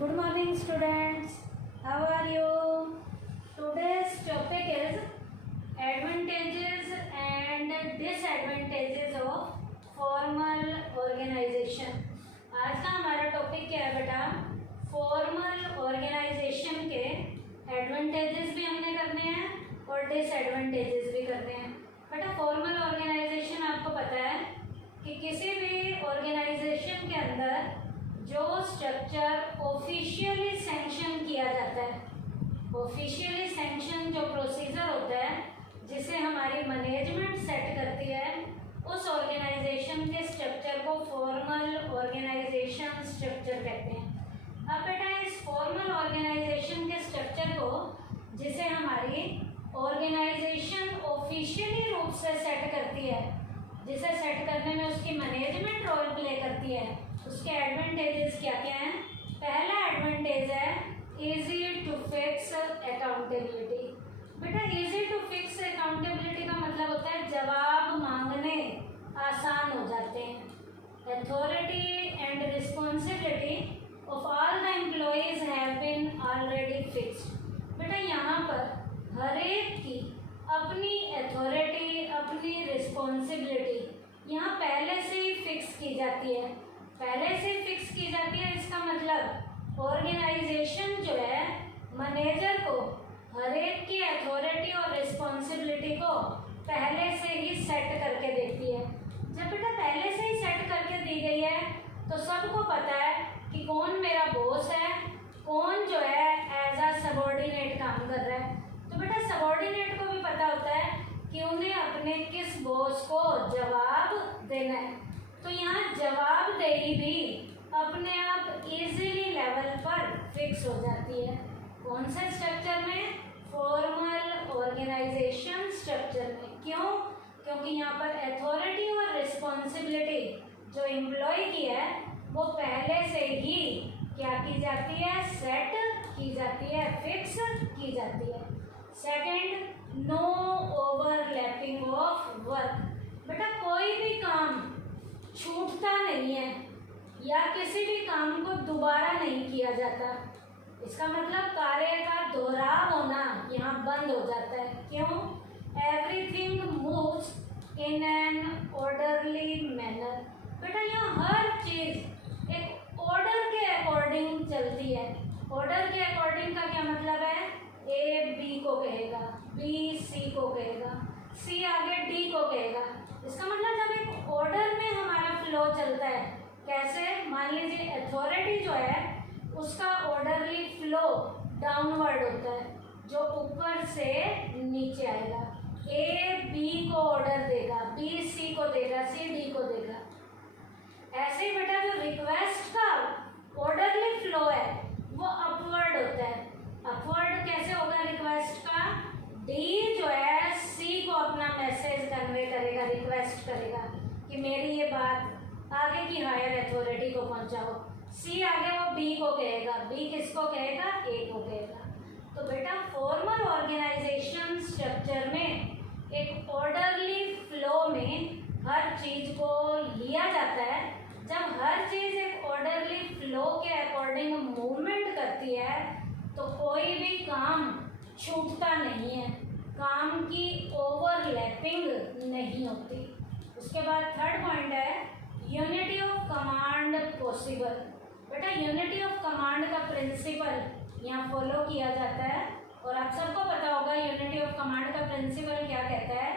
Good morning, students. How are you? Today's topic is advantages and disadvantages of formal organization. आज का हमारा topic क्या है बेटा? फॉर्मल ऑर्गेनाइजेशन के एडवांटेजेस भी हमने करने हैं और डिसएडवांटेजेस भी करने हैं। बेटा फॉर्मल ऑर्गेनाइजेशन आपको पता है कि किसी भी ऑर्गेनाइजेशन के अंदर जो स्ट्रक्चर ऑफिशियली सैंक्शन किया जाता है, ऑफिशियली सैंक्शन जो प्रोसीजर होता है जिसे हमारी मैनेजमेंट सेट करती है, उस ऑर्गेनाइजेशन के स्ट्रक्चर को फॉर्मल ऑर्गेनाइजेशन स्ट्रक्चर कहते हैं। अब बेटा इस फॉर्मल ऑर्गेनाइजेशन के स्ट्रक्चर को जिसे हमारी ऑर्गेनाइजेशन ऑफिशियली रूप से सेट करती है, जिसे सेट करने में उसकी मैनेजमेंट रोल प्ले करती है, उसके एडवांटेजेस क्या क्या हैं? पहला एडवांटेज है इजी टू फिक्स अकाउंटेबिलिटी। बेटा इजी टू फिक्स अकाउंटेबिलिटी का मतलब होता है जवाब मांगने आसान हो जाते हैं। Authority and responsibility of all the employees have been already fixed. बेटा यहाँ पर हर एक की अपनी अथॉरिटी, अपनी रिस्पॉन्सिबिलिटी यहाँ पहले से ही फिक्स की जाती है, पहले से फिक्स की जाती है। इसका मतलब ऑर्गेनाइजेशन जो है मैनेजर को हर एक की अथॉरिटी और रिस्पॉन्सिबिलिटी को पहले से ही सेट करके देती है। जब बेटा पहले से ही सेट करके दी गई है तो सबको पता है कि कौन मेरा बॉस है, कौन जो है एज अ सबॉर्डिनेट काम कर रहा है। तो बेटा सबॉर्डिनेट को भी पता होता है कि उन्हें अपने किस बॉस को जवाब देना है। तो यहाँ जवाबदेही भी अपने आप इजीली लेवल पर फिक्स हो जाती है। कौन से स्ट्रक्चर में? फॉर्मल ऑर्गेनाइजेशन स्ट्रक्चर में। क्यों? क्योंकि यहाँ पर अथॉरिटी और रिस्पॉन्सिबिलिटी जो एम्प्लॉय की है वो पहले से ही क्या की जाती है? सेट की जाती है, फिक्स की जाती है। Second, no overlapping of work. बेटा कोई भी काम छूटता नहीं है या किसी भी काम को दोबारा नहीं किया जाता। इसका मतलब कार्य का दोहराव होना यहाँ बंद हो जाता है। क्यों? Everything moves in an orderly manner. बेटा यहाँ हर चीज एक ऑर्डर के अकॉर्डिंग चलती है। ऑर्डर के अकॉर्डिंग का क्या मतलब है? ए बी को कहेगा, बी सी को कहेगा, सी आगे डी को कहेगा। इसका मतलब जब एक ऑर्डर में हमारा फ्लो चलता है, कैसे? मान लीजिए अथॉरिटी जो है उसका ऑर्डरली फ्लो डाउनवर्ड होता है, जो ऊपर से नीचे आएगा। ए बी को ऑर्डर देगा, बी सी को देगा, सी डी को देगा। ऐसे ही बेटा जो रिक्वेस्ट का ऑर्डरली फ्लो है वो अपवर्ड होता है। अपवर्ड कैसे होगा रिक्वेस्ट का? डी जो है सी को अपना मैसेज कन्वे करेगा, रिक्वेस्ट करेगा कि मेरी ये बात आगे की हायर अथॉरिटी को पहुंचाओ। सी आगे वो बी को कहेगा, बी किसको कहेगा? ए को कहेगा। तो बेटा फॉर्मल ऑर्गेनाइजेशन स्ट्रक्चर में एक ऑर्डरली फ्लो में हर चीज को लिया जाता है। जब हर चीज एक ऑर्डरली फ्लो के अकॉर्डिंग मूवमेंट करती है तो कोई भी काम छूटता नहीं है, काम की ओवरलैपिंग नहीं होती। उसके बाद थर्ड पॉइंट है यूनिटी ऑफ कमांड पॉसिबल। बेटा यूनिटी ऑफ कमांड का प्रिंसिपल यहाँ फॉलो किया जाता है और आप सबको पता होगा यूनिटी ऑफ कमांड का प्रिंसिपल क्या कहता है?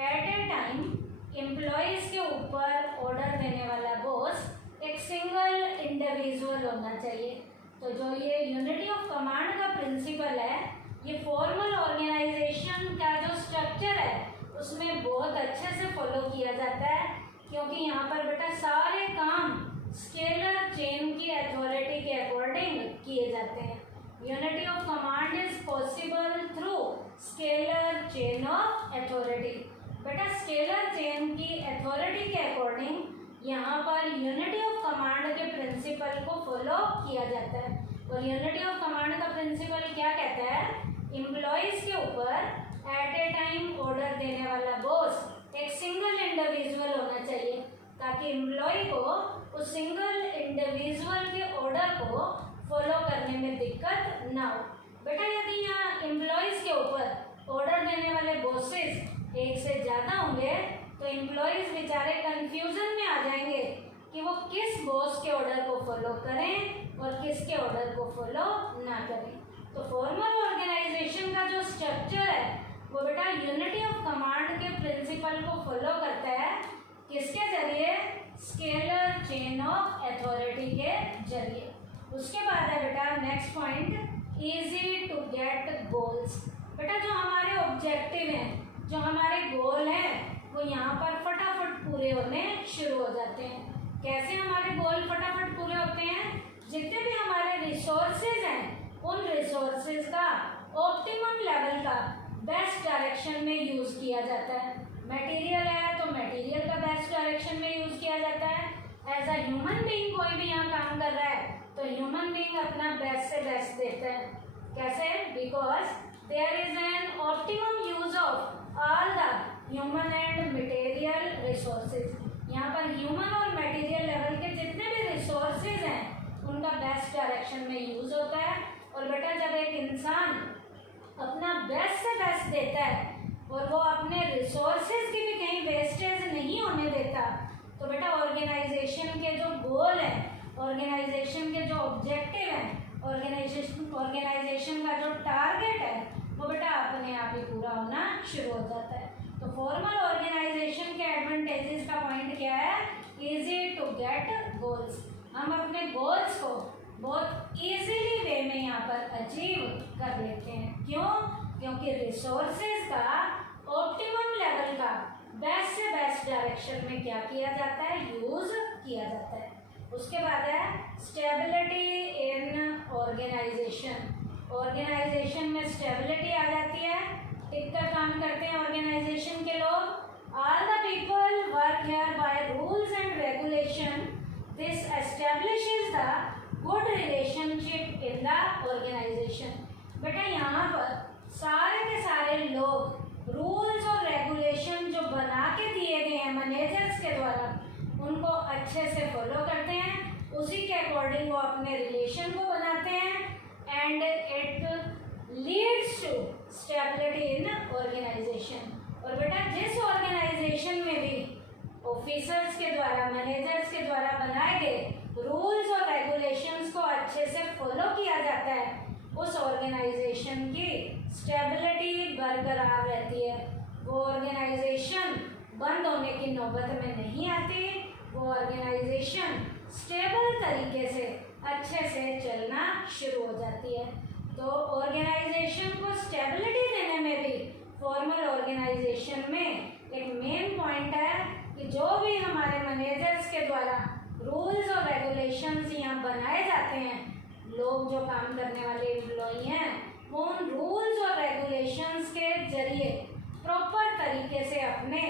एट ए टाइम एम्प्लॉयज के ऊपर ऑर्डर देने वाला बॉस एक सिंगल इंडिविजुअल होना चाहिए। तो जो ये यूनिटी ऑफ कमांड का प्रिंसिपल है ये फॉर्मल ऑर्गेनाइजेशन का जो स्ट्रक्चर है उसमें बहुत अच्छे से फॉलो किया जाता है, क्योंकि यहाँ पर बेटा सारे काम स्केलर चेन की अथॉरिटी के अकॉर्डिंग किए जाते हैं। Unity of command is possible through scalar chain of authority. बेटा स्केलर चेन की अथॉरिटी के अकॉर्डिंग यहाँ पर यूनिटी ऑफ कमांड के प्रिंसिपल को फॉलो किया जाता है। और यूनिटी ऑफ कमांड का प्रिंसिपल क्या कहता है? एम्प्लॉयज के ऊपर एट ए टाइम ऑर्डर देने वाला बॉस एक सिंगल इंडिविजुअल होना चाहिए, ताकि एम्प्लॉय को उस सिंगल इंडिविजुअल के ऑर्डर को फॉलो दिक्कत ना हो। बेटा यदि यहाँ एम्प्लॉयज़ के ऊपर ऑर्डर देने वाले बॉसेस एक से ज़्यादा होंगे तो एम्प्लॉयज़ बेचारे कंफ्यूजन में आ जाएंगे कि वो किस बॉस के ऑर्डर को फॉलो करें और किसके ऑर्डर को फॉलो ना करें। तो फॉर्मल ऑर्गेनाइजेशन का जो स्ट्रक्चर है वो बेटा यूनिटी ऑफ कमांड के प्रिंसिपल को फॉलो करता है। किसके जरिए? स्केलर चेन ऑफ अथॉरिटी के जरिए। उसके बाद है बेटा next point, easy to get goals. बेटा जो हमारे ऑब्जेक्टिव हैं, जो हमारे गोल हैं, वो यहाँ पर फटाफट पूरे होने शुरू हो जाते हैं। कैसे हमारे गोल फटाफट पूरे होते हैं? जितने भी हमारे रिसोर्सेज हैं उन रिसोर्सेज का ऑप्टिमम लेवल का बेस्ट डायरेक्शन में यूज़ किया जाता है। मटेरियल है तो मटेरियल का बेस्ट डायरेक्शन में यूज़ किया जाता है। एज अ ह्यूमन बीइंग कोई भी यहाँ काम कर रहा है तो ह्यूमन बीइंग अपना बेस्ट से बेस्ट देता है। कैसे? Because there is an optimum use of all the human and material resources. यहाँ पर ह्यूमन और मटेरियल लेवल के जितने भी रिसोर्सेज हैं उनका बेस्ट डायरेक्शन में यूज होता है। और बेटा जब एक इंसान अपना बेस्ट से बेस्ट देता है और वो अपने रिसोर्सेज की भी कहीं वेस्टेज नहीं होने देता तो बेटा ऑर्गेनाइजेशन के जो गोल हैं, ऑर्गेनाइजेशन के जो ऑब्जेक्टिव हैं, ऑर्गेनाइजेशन का जो टारगेट है वो बेटा अपने आप ही पूरा होना शुरू हो जाता है। तो फॉर्मल ऑर्गेनाइजेशन के एडवांटेजेस का पॉइंट क्या है? Easy to get goals. हम अपने गोल्स को बहुत इजीली वे में यहाँ पर अचीव कर लेते हैं। क्यों? क्योंकि रिसोर्सेज का ऑप्टिमम लेवल का बेस्ट से बेस्ट डायरेक्शन में क्या किया जाता है? यूज किया जाता है। उसके बाद है स्टेबिलिटी इन ऑर्गेनाइजेशन। ऑर्गेनाइजेशन में स्टेबिलिटी आ जाती है, टिककर काम करते हैं ऑर्गेनाइजेशन के लोग। All the people work here by rules and regulation. This establishes the good relationship in the organisation. बेटा यहाँ पर सारे के सारे लोग रूल्स और रेगुलेशन जो बना के दिए गए हैं मैनेजर्स के द्वारा उनको अच्छे से फॉलो करते हैं, उसी के अकॉर्डिंग वो अपने रिलेशन को बनाते हैं and it leads to stability in organisation. और बेटा जिस ऑर्गेनाइजेशन में भी ऑफिसर्स के द्वारा, मैनेजर्स के द्वारा बनाए गए रूल्स और रेगुलेशंस को अच्छे से फॉलो किया जाता है उस ऑर्गेनाइजेशन की स्टेबिलिटी बरकरार रहती है। वो ऑर्गेनाइजेशन बंद होने की नौबत में नहीं आती, वो ऑर्गेनाइजेशन स्टेबल तरीके से अच्छे से चलना शुरू हो जाती है। तो ऑर्गेनाइजेशन को स्टेबिलिटी देने में भी फॉर्मल ऑर्गेनाइजेशन में एक मेन पॉइंट है कि जो भी हमारे मैनेजर्स के द्वारा रूल्स और रेगुलेशंस यहाँ बनाए जाते हैं, लोग जो काम करने वाले एम्प्लॉई हैं वो उन रूल्स और रेगुलेशंस के जरिए प्रॉपर तरीके से अपने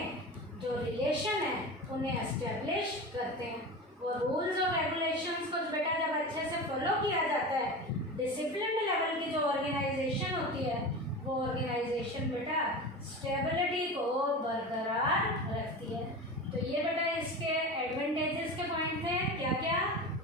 जो रिलेशन है उन्हें एस्टेब्लिश करते हैं। वो रूल्स और रेगुलेशंस को बेटा जब अच्छे से फॉलो किया जाता है, डिसिप्लिन लेवल की जो ऑर्गेनाइजेशन होती है वो ऑर्गेनाइजेशन बेटा स्टेबिलिटी को बरकरार रखती है। तो ये बेटा इसके एडवांटेजेस के पॉइंट थे। क्या क्या?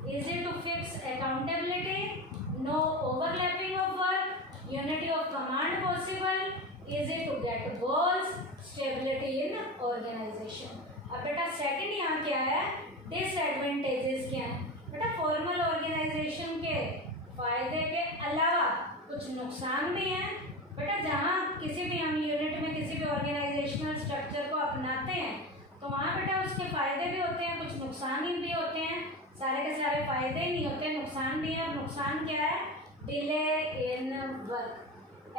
Easy to fix accountability, no overlapping of work, unity of command possible, easy to get goals, stability in organisation. अब बेटा सेकंड यहाँ क्या है? डिसएडवांटेजेस क्या है? बेटा फॉर्मल ऑर्गेनाइजेशन के फायदे के अलावा कुछ नुकसान भी हैं। बेटा जहाँ किसी भी हम यूनिट में किसी भी ऑर्गेनाइजेशनल स्ट्रक्चर को अपनाते हैं तो वहाँ बेटा उसके फायदे भी होते हैं, कुछ नुकसान भी होते हैं। सारे के सारे फायदे ही नहीं होते, नुकसान भी है। और नुकसान क्या है? Delay in work.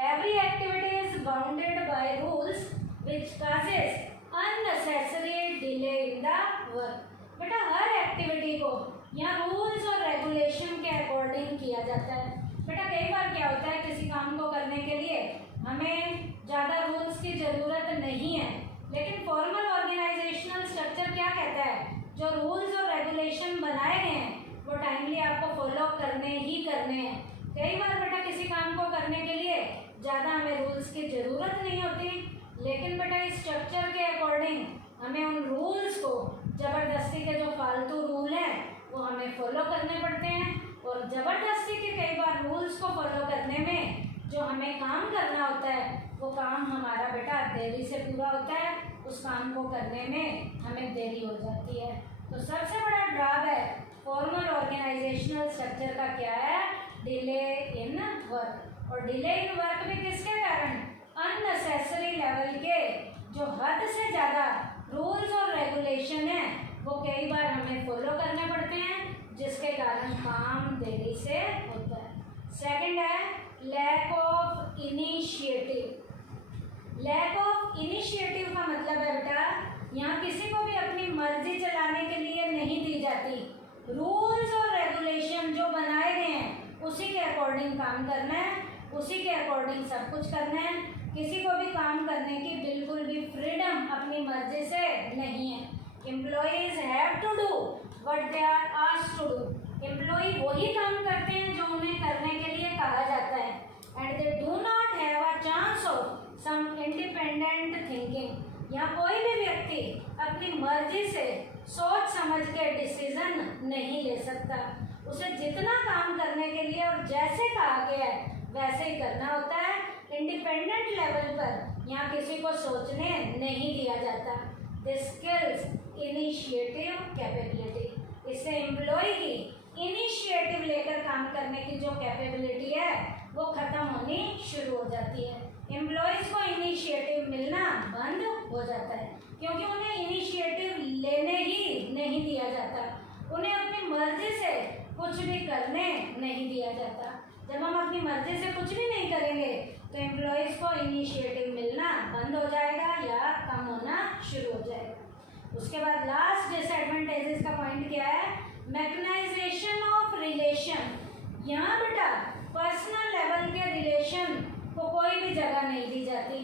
Every activity is bounded by rules which causes unnecessary delay in the work. बेटा हर एक्टिविटी को यहाँ रूल्स और रेगुलेशन के अकॉर्डिंग किया जाता है। बेटा कई बार क्या होता है, किसी काम को करने के लिए हमें ज़्यादा रूल्स की ज़रूरत नहीं है, लेकिन फॉर्मल ऑर्गेनाइजेशनल स्ट्रक्चर क्या कहता है? जो रूल्स और रेगुलेशन बनाए गए हैं वो टाइमली आपको फॉलो करने ही करने हैं। कई बार बेटा किसी काम को करने के लिए ज़्यादा हमें रूल्स की ज़रूरत नहीं होती, लेकिन बेटा इस स्ट्रक्चर के अकॉर्डिंग हमें उन रूल्स को, ज़बरदस्ती के जो फालतू रूल हैं वो हमें फॉलो करने पड़ते हैं। और ज़बरदस्ती के कई बार रूल्स को काम हमारा बेटा देरी से पूरा होता है, उस काम को करने में हमें देरी हो जाती है। तो सबसे बड़ा ड्रॉबैक फॉर्मल ऑर्गेनाइजेशनल स्ट्रक्चर का क्या है? Delay in work. और डिले इन वर्क भी किसके कारण? अननेसेसरी लेवल के जो हद से ज़्यादा रूल्स और रेगुलेशन है वो कई बार हमें फॉलो करने पड़ते हैं, जिसके कारण काम देरी से होता है। सेकंड है lack of initiative. Lack of initiative का मतलब है बेटा, यहाँ किसी को भी अपनी मर्जी चलाने के लिए नहीं दी जाती। रूल्स और रेगुलेशन जो बनाए गए हैं उसी के अकॉर्डिंग काम करना है, उसी के अकॉर्डिंग सब कुछ करना है। किसी को भी काम करने की बिल्कुल भी फ्रीडम अपनी मर्जी से नहीं है। Employees have to do what they are asked to do. Employee वही काम करते हैं जो उन्हें करने के लिए कहा जाता है, and they do not have a chance of some independent thinking. यहाँ कोई भी व्यक्ति अपनी मर्जी से सोच समझ के डिसीजन नहीं ले सकता। उसे जितना काम करने के लिए और जैसे कहा गया है वैसे ही करना होता है। इंडिपेंडेंट लेवल पर यहाँ किसी को सोचने नहीं दिया जाता। This skills initiative capability. इससे एम्प्लॉय की इनिशिएटिव लेकर काम करने की जो कैपेबिलिटी है वो खत्म होनी शुरू हो जाती है। एम्प्लॉयज को इनिशिएटिव मिलना बंद हो जाता है, क्योंकि उन्हें इनिशिएटिव लेने ही नहीं दिया जाता। उन्हें अपनी मर्जी से कुछ भी करने नहीं दिया जाता। जब हम अपनी मर्जी से कुछ भी नहीं करेंगे तो एम्प्लॉयज को इनिशिएटिव मिलना बंद हो जाएगा या कम होना शुरू हो जाएगा। उसके बाद लास्ट डिसएडवांटेजेस का पॉइंट क्या है? Mechanisation of relation. यहाँ बेटा पर्सनल लेवल के रिलेशन को कोई भी जगह नहीं दी जाती।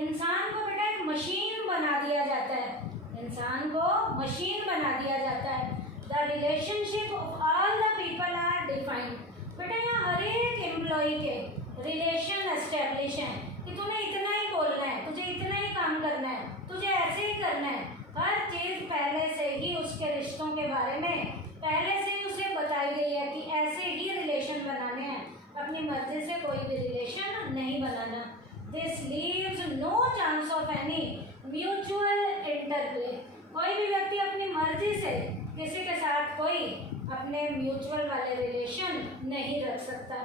इंसान को बेटा एक मशीन बना दिया जाता है। इंसान को मशीन बना दिया जाता है। The relationship of all the people are defined. बेटा यहाँ हर एक एम्प्लॉय के रिलेशन एस्टेब्लिश हैं कि तुम्हें इतना ही बोलना है, तुझे इतना ही काम करना है, तुझे ऐसे ही करना है। हर चीज़ पहले से ही उसके रिश्तों के बारे में पहले से ही उसे बताई गई है कि ऐसे ही रिलेशन बनाने हैं, अपनी मर्जी से कोई भी रिलेशन नहीं बनाना। This leaves no chance of any mutual interplay. कोई भी व्यक्ति अपनी मर्जी से किसी के साथ कोई अपने म्यूचुअल वाले रिलेशन नहीं रख सकता।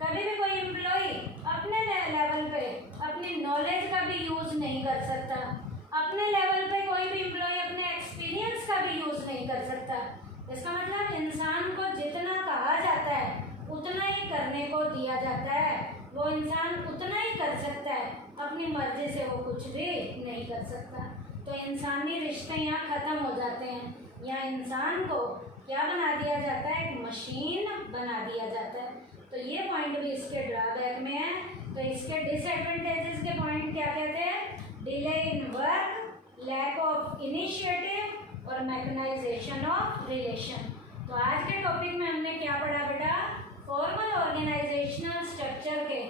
कभी भी कोई एम्प्लॉय अपने लेवल पे अपनी नॉलेज का भी यूज़ नहीं कर सकता। अपने लेवल पे कोई भी एम्प्लॉय अपने एक्सपीरियंस का भी यूज़ नहीं कर सकता। इसका मतलब इंसान को जितना कहा जाता है उतना ही करने को दिया जाता है। वो इंसान उतना ही कर सकता है, अपनी मर्जी से वो कुछ भी नहीं कर सकता। तो इंसानी रिश्ते यहाँ ख़त्म हो जाते हैं। यहाँ इंसान को क्या बना दिया जाता है? एक मशीन बना दिया जाता है। तो ये पॉइंट भी इसके ड्रॉबैक में है। तो इसके डिसएडवांटेजेस के पॉइंट क्या कहते हैं? Delay in work, lack of initiative और मैकेनाइजेशन ऑफ रिलेशन। तो आज के टॉपिक में हमने क्या पढ़ा बेटा? फॉर्मल ऑर्गेनाइजेशनल स्ट्रक्चर के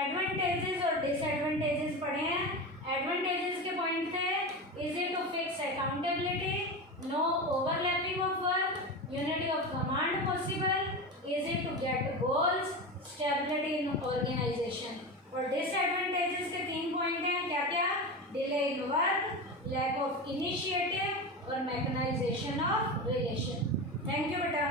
एडवांटेजेस और डिसएडवांटेजेस पढ़े हैं। एडवांटेजेस के पॉइंट थे easy to fix accountability, no overlapping of work, unity of command possible, easy to get goals, stability in organization। और disadvantages के 3 पॉइंट हैं, क्या क्या? delay in work, lack of initiative और mechanization of relation। Thank you बेटा।